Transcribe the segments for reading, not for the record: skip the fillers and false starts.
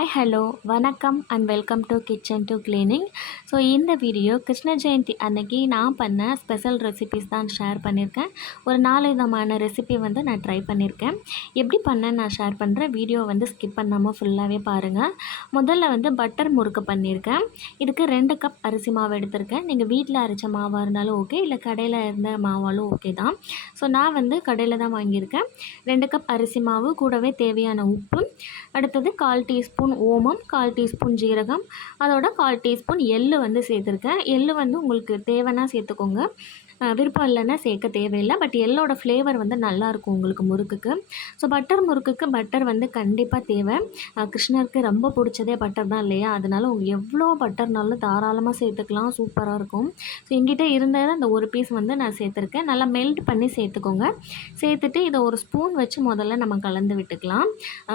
Hi hello வணக்கம் and welcome to kitchen to cleaning. So இந்த video Krishna Jayanthi அன்னைக்கு நான் பண்ண ஸ்பெஷல் ரெசிபீஸ் தான் ஷேர் பண்ணியிருக்கேன். ஒரு 4 விதமான ரெசிபி நான் ட்ரை பண்ணியிருக்கேன். எப்படி பண்ணேன் நான் ஷேர் பண்ணுறேன். வீடியோ ஸ்கிப் பண்ணாமல் ஃபுல்லாகவே பாருங்கள். முதல்ல பட்டர் முறுக்கு பண்ணியிருக்கேன். இதுக்கு 2 கப் அரிசி மாவு எடுத்திருக்கேன். நீங்கள் வீட்டில் அரைச்ச மாவாக இருந்தாலும் ஓகே, இல்லை கடையில் இருந்த மாவாலும் ஓகே தான். ஸோ நான் கடையில் தான் வாங்கியிருக்கேன். 2 கப் அரிசி மாவு, கூடவே தேவையான உப்பு, அடுத்தது 1/4 டீஸ்பூன் ஓமம், 1/4 டீஸ்பூன் ஜீரகம், அதோட 1/4 டீஸ்பூன் எள்ளு சேர்த்துருக்கேன். எள்ளு உங்களுக்கு தேவைன்னா சேர்த்துக்கோங்க, விருப்பம் இல்லைன்னா சேர்க்க தேவையில்லை. பட் எள்ளோட ஃப்ளேவர் நல்லாயிருக்கும் உங்களுக்கு முறுக்குக்கு. ஸோ பட்டர் முறுக்குக்கு பட்டர் கண்டிப்பாக தேவை. கிருஷ்ணருக்கு ரொம்ப பிடிச்சதே பட்டர் தான் இல்லையா, அதனால் உங்களுக்கு எவ்வளோ பட்டர்னாலும் தாராளமாக சேர்த்துக்கலாம், சூப்பராக இருக்கும். ஸோ எங்கிட்ட இருந்தது அந்த ஒரு பீஸ் நான் சேர்த்துருக்கேன். நல்லா மெல்ட் பண்ணி சேர்த்துக்கோங்க. சேர்த்துட்டு இதை ஒரு ஸ்பூன் வச்சு முதல்ல நம்ம கலந்து விட்டுக்கலாம்.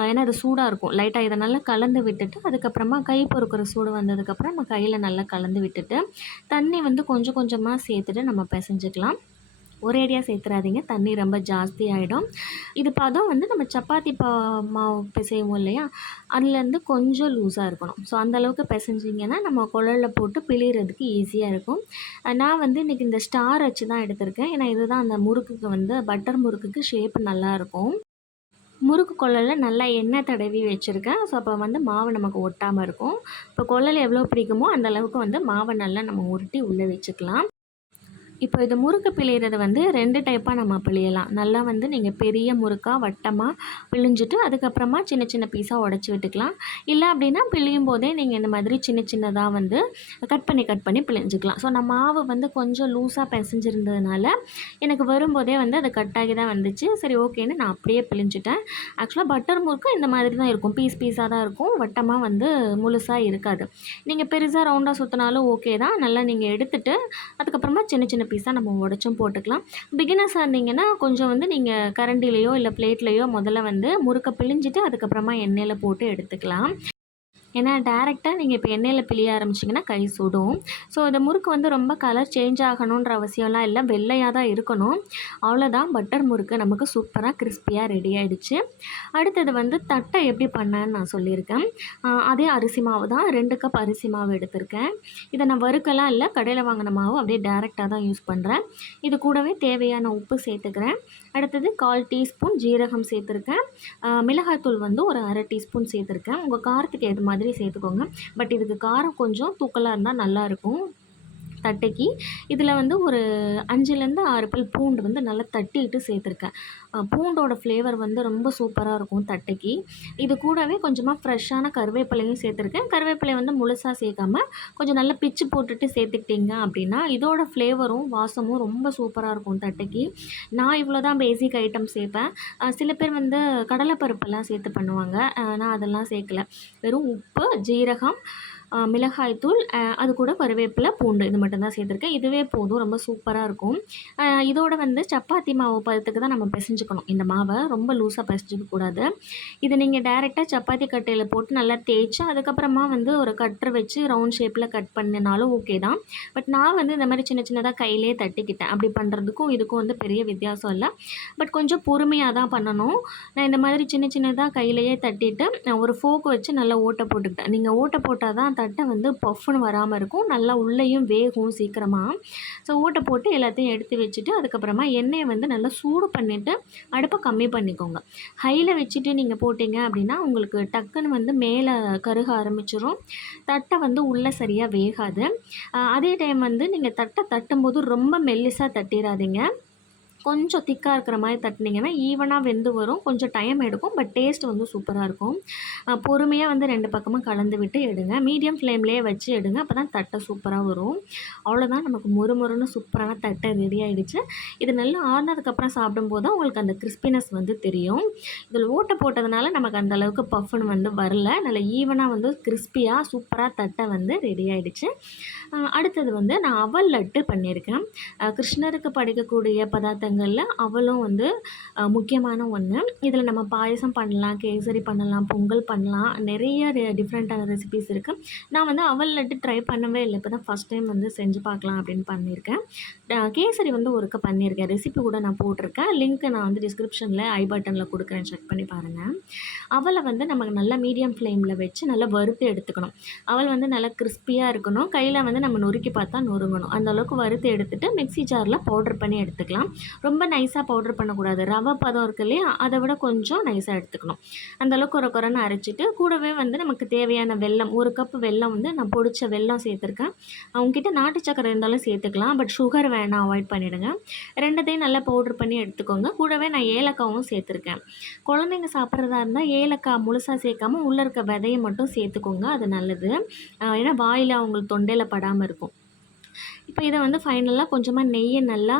ஏன்னா அது சூடாக இருக்கும். லைட்டாக இதை நல்லா கலந்து விட்டுட்டு அதுக்கப்புறமா கை பொறுக்கிற சூடு வந்ததுக்கப்புறம் நம்ம கையில் நல்லா கலந்து விட்டுட்டு தண்ணி கொஞ்சம் கொஞ்சமாக சேர்த்துட்டு நம்ம பிசைஞ்சிக்கலாம். ஒரேடியாக சேர்த்துறாதீங்க, தண்ணி ரொம்ப ஜாஸ்தி ஆகிடும். இது பதம் நம்ம சப்பாத்தி மாவு பிசைவோம் இல்லையா, அதுலேருந்து கொஞ்சம் லூஸாக இருக்கணும். ஸோ அந்தளவுக்கு பிசைஞ்சிங்கன்னா நம்ம குழலில் போட்டு பிழிகிறதுக்கு ஈஸியாக இருக்கும். நான் இன்றைக்கி இந்த ஸ்டார் வச்சு தான் எடுத்திருக்கேன். ஏன்னா இதுதான் அந்த முறுக்குக்கு பட்டர் முறுக்குக்கு ஷேப் நல்லாயிருக்கும். முறுக்கு குழலில் நல்லா எண்ணெய் தடவி வச்சுருக்கேன். ஸோ அப்போ மாவு நமக்கு ஒட்டாமல் இருக்கும். இப்போ குழல் எவ்வளோ பிடிக்குமோ அந்தளவுக்கு மாவை நல்லா நம்ம உருட்டி உள்ளே வச்சுக்கலாம். இப்போ இது முறுக்கு பிழிகிறது 2 டைப்பாக நம்ம பிழியலாம். நல்லா நீங்கள் பெரிய முறுக்காக வட்டமாக பிழிஞ்சிட்டு அதுக்கப்புறமா சின்ன சின்ன பீஸாக உடச்சி விட்டுக்கலாம். இல்லை அப்படின்னா பிழியும் போதே நீங்கள் இந்த மாதிரி சின்ன சின்னதாக கட் பண்ணி பிழிஞ்சிக்கலாம். ஸோ நான் மாவு கொஞ்சம் லூஸாக பிசைஞ்சிருந்ததுனால எனக்கு வரும்போதே அது கட்டாகி தான் வந்துச்சு. சரி ஓகேன்னு நான் அப்படியே பிழிஞ்சிட்டேன். ஆக்சுவலாக பட்டர் முறுக்கு இந்த மாதிரி தான் இருக்கும், பீஸாக தான் இருக்கும், வட்டமாக முழுசாக இருக்காது. நீங்கள் பெருசாக ரவுண்டாக சுற்றினாலும் ஓகே தான். நல்லா நீங்கள் எடுத்துகிட்டு அதுக்கப்புறமா சின்ன சின்ன பீஸாக நம்ம உடச்சும் போட்டுக்கலாம். பிகினர்ஸாக இருந்தீங்கன்னா கொஞ்சம் நீங்கள் கரண்டிலேயோ இல்லை பிளேட்லேயோ முதல்ல முறுக்க பிழிஞ்சிட்டு அதுக்கப்புறமா எண்ணெயில் போட்டு எடுத்துக்கலாம். ஏன்னா டேரெக்டாக நீங்கள் இப்போ எண்ணெயில் பிழிய ஆரம்பிச்சிங்கன்னா கை சுடும். ஸோ இந்த முறுக்கு ரொம்ப கலர் சேஞ்ச் ஆகணுன்ற அவசியம்லாம் இல்லை, வெள்ளையாக தான் இருக்கணும். அவ்வளோதான், பட்டர் முறுக்கு நமக்கு சூப்பராக கிறிஸ்பியாக ரெடி ஆகிடுச்சு. அடுத்தது தட்டை எப்படி பண்ணேன்னு நான் சொல்லியிருக்கேன். அதே அரிசி மாவு தான், 2 கப் அரிசி மாவு எடுத்திருக்கேன். இதை நான் வறுக்கலாம் இல்லை, கடையில் வாங்கின மாவு அப்படியே டேரெக்டாக தான் யூஸ் பண்ணுறேன். இது கூடவே தேவையான உப்பு சேர்த்துக்கிறேன். அடுத்தது 1/4 டீஸ்பூன் ஜீரகம் சேர்த்துருக்கேன். மிளகாய்த்தூள் ஒரு 1/2 டீஸ்பூன் சேர்த்துருக்கேன். உங்கள் காரத்துக்கு ஏது மாதிரி சேர்த்துக்கோங்க. பட் இதுக்கு காரம் கொஞ்சம் தூக்கலாக இருந்தால் நல்லாயிருக்கும் தட்டைக்கு. இதில் ஒரு 5லேருந்து 6 பல் பூண்டு நல்லா தட்டிட்டு சேர்த்துருக்கேன். பூண்டோட ஃப்ளேவர் ரொம்ப சூப்பராக இருக்கும் தட்டைக்கு. இது கூடவே கொஞ்சமாக ஃப்ரெஷ்ஷான கருவேப்பிலையும் சேர்த்துருக்கேன். கருவேப்பிலை முழுசாக சேர்க்காமல் கொஞ்சம் நல்லா பிச்சு போட்டுட்டு சேர்த்துக்கிட்டிங்க அப்படின்னா இதோட ஃப்ளேவரும் வாசமும் ரொம்ப சூப்பராக இருக்கும் தட்டைக்கு. நான் இவ்வளோ தான் பேசிக் ஐட்டம் சேர்ப்பேன். சில பேர் கடலைப்பருப்பெல்லாம் சேர்த்து பண்ணுவாங்க. நான் அதெல்லாம் சேர்க்கல. வெறும் உப்பு, ஜீரகம், மிளகாய்த்தூள், அது கூட கருவேப்பிலை, பூண்டு இது மட்டும்தான் சேர்த்துருக்கேன். இதுவே போதும், ரொம்ப சூப்பராக இருக்கும். இதோட சப்பாத்தி மாவு பதத்துக்கு தான் நம்ம பிசைஞ்சுக்கணும். இந்த மாவை ரொம்ப லூஸாக பிசைஞ்சிக்கக்கூடாது. இது நீங்கள் டைரெக்டாக சப்பாத்தி கட்டையில் போட்டு நல்லா தேய்ச்சி அதுக்கப்புறமா ஒரு கட்டர் வச்சு ரவுண்ட் ஷேப்பில் கட் பண்ணினாலும் ஓகே தான். பட் நான் இந்த மாதிரி சின்ன சின்னதாக கையிலே தட்டிக்கிட்டேன். அப்படி பண்ணுறதுக்கும் இதுக்கும் பெரிய வித்தியாசம் இல்லை. பட் கொஞ்சம் பொறுமையாக தான் பண்ணணும். நான் இந்த மாதிரி சின்ன சின்னதாக கையிலையே தட்டிட்டு ஒரு ஃபோக் வச்சு நல்லா ஓட்டை போட்டுக்கிட்டேன். நீங்கள் ஓட்டை போட்டால் தான் தட்டை பஃப்னு வராமல் இருக்கும், நல்லா உள்ளேயும் வேகும் சீக்கிரமாக. ஸோ ஓட்டை போட்டு எல்லாத்தையும் எடுத்து வச்சுட்டு அதுக்கப்புறமா எண்ணெயை நல்லா சூடு பண்ணிவிட்டு அடுப்பை கம்மி பண்ணிக்கோங்க. ஹையில் வச்சுட்டு நீங்கள் போட்டிங்க அப்படின்னா உங்களுக்கு டக்குன்னு மேலே கருக ஆரம்பிச்சிடும், தட்டை உள்ளே சரியாக வேகாது. அதே டைம் நீங்கள் தட்டை தட்டும்போது ரொம்ப மெல்லிசாக தட்டிடாதீங்க. கொஞ்சம் திக்காக இருக்கிற மாதிரி தட்டினீங்கன்னா ஈவனாக வெந்து வரும். கொஞ்சம் டைம் எடுக்கும், பட் டேஸ்ட் சூப்பராக இருக்கும். பொறுமையாக 2 பக்கமும் கலந்து விட்டு எடுங்க. மீடியம் ஃப்ளேம்லேயே வச்சு எடுங்க, அப்போ தான் தட்டை சூப்பராக வரும். அவ்வளோதான், நமக்கு மொறுமொறுன்னு சூப்பரான தட்டை ரெடி ஆகிடுச்சு. இது நல்லா ஆறுனதுக்கப்புறம் சாப்பிடும்போது தான் உங்களுக்கு அந்த கிறிஸ்பினஸ் தெரியும். இதில் ஓட்டை போட்டதுனால நமக்கு அந்தளவுக்கு பஃப்னு வரல. நல்லா ஈவனாக கிறிஸ்பியாக சூப்பராக தட்டை ரெடி ஆகிடுச்சு. அடுத்தது நான் அவல் லட்டு பண்ணியிருக்கேன். கிருஷ்ணருக்கு படைக்கக்கூடிய பதார்த்தங்கள் பண்டங்களில் அவலும் வந்து முக்கியமான ஒன்று. இதில் நம்ம பாயசம் பண்ணலாம், கேசரி பண்ணலாம், பொங்கல் பண்ணலாம், நிறைய டிஃப்ரெண்ட்டான ரெசிபீஸ் இருக்குது. நான் வந்து அவல் லட்டு ட்ரை பண்ணவே இல்லை. இப்போ தான் ஃபஸ்ட் டைம் வந்து செஞ்சு பார்க்கலாம் அப்படின்னு பண்ணியிருக்கேன். கேசரி வந்து ஒருக்க பண்ணியிருக்கேன். ரெசிபி கூட நான் போட்டிருக்கேன். லிங்க் நான் வந்து டிஸ்கிரிப்ஷனில் ஐ பட்டனில் கொடுக்குறேன், செக் பண்ணி பாருங்கள். அவலை வந்து நமக்கு நல்லா மீடியம் ஃப்ளேமில் வச்சு நல்லா வறுத்து எடுத்துக்கணும். அவல் வந்து நல்லா கிறிஸ்பியாக இருக்கணும். கையில் வந்து நம்ம நொறுக்கி பார்த்தா நொறுங்கணும். அந்த அளவுக்கு வறுத்து எடுத்துகிட்டு மிக்ஸி ஜாரில் பவுடர் பண்ணி எடுத்துக்கலாம். ரொம்ப நைஸாக பவுடர் பண்ணக்கூடாது. ரவை பதம் இருக்கு இல்லையா, அதை விட கொஞ்சம் நைஸாக எடுத்துக்கணும். அந்தளவுக்கு குறைன்னு அரைச்சிட்டு கூடவே வந்து நமக்கு தேவையான வெல்லம், 1 கப் வெல்லம் வந்து நான் பொடிச்ச வெல்லம் சேர்த்துருக்கேன். அவங்ககிட்ட நாட்டு சக்கரை இருந்தாலும் சேர்த்துக்கலாம், பட் சுகர் வேணாம், அவாய்ட் பண்ணிவிடுங்க. ரெண்டுத்தையும் நல்லா பவுடர் பண்ணி எடுத்துக்கோங்க. கூடவே நான் ஏலக்காவும் சேர்த்துருக்கேன். குழந்தைங்க சாப்பிட்றதா இருந்தால் ஏலக்காய் முழுசாக சேர்க்காம உள்ளே இருக்க விதையை மட்டும் சேர்த்துக்கோங்க, அது நல்லது. ஏன்னா வாயில் அவங்களுக்கு தொண்டையில் படாமல் இருக்கும். இப்போ இதை வந்து ஃபைனலாக கொஞ்சமாக நெய்யை நல்லா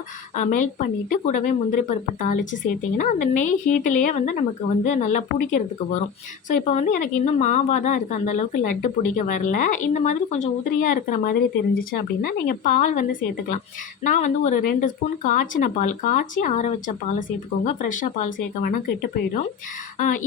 மெல்ட் பண்ணிவிட்டு கூடவே முந்திரி பருப்பு தாளித்து சேர்த்திங்கன்னா அந்த நெய் ஹீட்டிலேயே வந்து நமக்கு வந்து நல்லா பிடிக்கிறதுக்கு வரும். ஸோ இப்போ வந்து எனக்கு இன்னும் மாவாக தான் இருக்குது, அந்தளவுக்கு லட்டு பிடிக்க வரல. இந்த மாதிரி கொஞ்சம் உதிரியாக இருக்கிற மாதிரி தெரிஞ்சிச்சு அப்படின்னா நீங்கள் பால் வந்து சேர்த்துக்கலாம். நான் வந்து ஒரு 2 ஸ்பூன் காய்ச்சின பால், காய்ச்சி ஆற வச்ச பாலை சேர்த்துக்கோங்க. ஃப்ரெஷ்ஷாக பால் சேர்க்க வேணால், கெட்டு போயிடும்.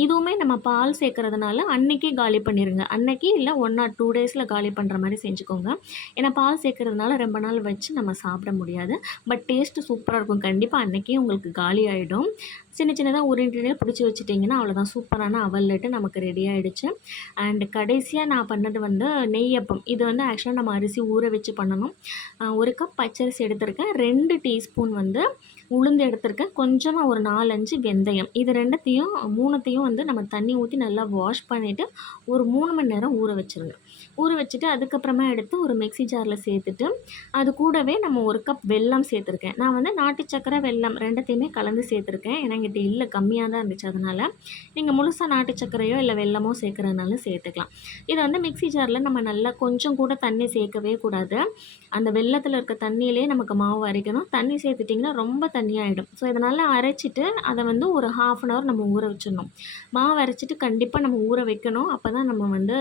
இதுவுமே நம்ம பால் சேர்க்கறதுனால அன்றைக்கே காலி பண்ணிடுங்க. அன்றைக்கி இல்லை 1 or 2 டேஸில் காலி பண்ணுற மாதிரி செஞ்சுக்கோங்க. ஏன்னா பால் சேர்க்கறதுனால ரொம்ப நாள் வச்சு நம்ம சாப்பிட முடியாது. பட் டேஸ்ட்டு சூப்பராக இருக்கும். கண்டிப்பாக அன்றைக்கே உங்களுக்கு காலி ஆகிடும். சின்ன சின்னதாக உருண்டையாக பிடிச்சி வச்சுட்டிங்கன்னா அவ்வளோதான், சூப்பரான அவல் லட்டு நமக்கு ரெடி ஆகிடுச்சு. அண்ட் கடைசியாக நான் பண்ணது வந்து நெய்யப்பம். இது வந்து ஆக்சுவலாக நம்ம அரிசி ஊற வச்சு பண்ணணும். 1 கப் பச்சரிசி எடுத்திருக்கேன், 2 டீஸ்பூன் வந்து உளுந்து எடுத்திருக்கேன், கொஞ்சமாக ஒரு 4, 5 வெந்தயம். இது 3த்தையும் வந்து நம்ம தண்ணி ஊற்றி நல்லா வாஷ் பண்ணிவிட்டு ஒரு 3 மணி நேரம் ஊற வச்சுருங்க. ஊற வச்சுட்டு அதுக்கப்புறமா எடுத்து ஒரு மிக்ஸி ஜாரில் சேர்த்துட்டு அது கூடவே நம்ம 1 கப் வெல்லம் சேர்த்துருக்கேன். நான் வந்து நாட்டு சக்கரை, வெல்லம் 2த்தையுமே கலந்து சேர்த்துருக்கேன். ஏன்னா என்கிட்ட இல்லை, கம்மியாக தான் இருந்துச்சு. அதனால் நீங்கள் முழுசாக நாட்டு சக்கரையோ இல்லை வெல்லமோ சேர்க்குறதுனாலும் சேர்த்துக்கலாம். இதை வந்து மிக்ஸி ஜாரில் நம்ம நல்லா கொஞ்சம் கூட தண்ணி சேர்க்கவே கூடாது. அந்த வெல்லத்தில் இருக்க தண்ணியிலே நமக்கு மாவு அரைக்கணும். தண்ணி சேர்த்துட்டிங்கன்னா ரொம்ப தண்ணியாகிடும். ஸோ இதனால் அரைச்சிட்டு அதை வந்து ஒரு 1/2 அன் ஹவர் நம்ம ஊற வச்சிடணும். மாவு அரைச்சிட்டு கண்டிப்பாக நம்ம ஊற வைக்கணும். அப்போ தான் நம்ம வந்து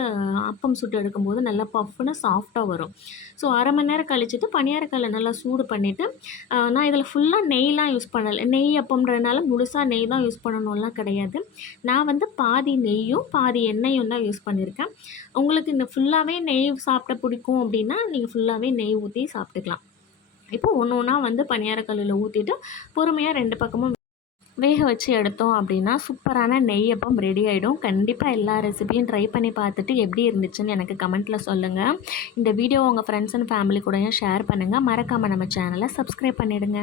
அப்பம் சுட்டு எடுக்கும்போது நல்லா பஃப்னு சாஃப்டாக வரும். ஸோ 1/2 மணி நேரம் கழிச்சிட்டு பணியாரக்கல்லை நல்லா சூடு பண்ணிவிட்டு, நான் இதில் ஃபுல்லாக நெய்லாம் யூஸ் பண்ணலை. நெய் அப்பம்ன்றதுனால முழுசாக நெய் தான் யூஸ் பண்ணணும்லாம் கிடையாது. நான் வந்து பாதி நெய்யும் பாதி எண்ணெயும் தான் யூஸ் பண்ணியிருக்கேன். உங்களுக்கு இந்த ஃபுல்லாகவே நெய் சாப்பிட பிடிக்கும் அப்படின்னா நீங்கள் ஃபுல்லாகவே நெய் ஊற்றி சாப்பிட்டுக்கலாம். இப்போ ஒன்றா வந்து பணியாரக்கல்லில் ஊற்றிட்டு பொறுமையாக 2 பக்கமும் வேக வச்சு எடுத்தோம் அப்படின்னா சூப்பரான நெய்யப்பம் ரெடி ஆகிடும். கண்டிப்பாக எல்லா ரெசிபியும் ட்ரை பண்ணி பார்த்துட்டு எப்படி இருந்துச்சுன்னு எனக்கு கமெண்ட்டில் சொல்லுங்கள். இந்த வீடியோ உங்கள் ஃப்ரெண்ட்ஸ் அண்ட் ஃபேமிலி கூடயும் ஷேர் பண்ணுங்கள். மறக்காமல் நம்ம சேனலை சப்ஸ்கிரைப் பண்ணிவிடுங்க.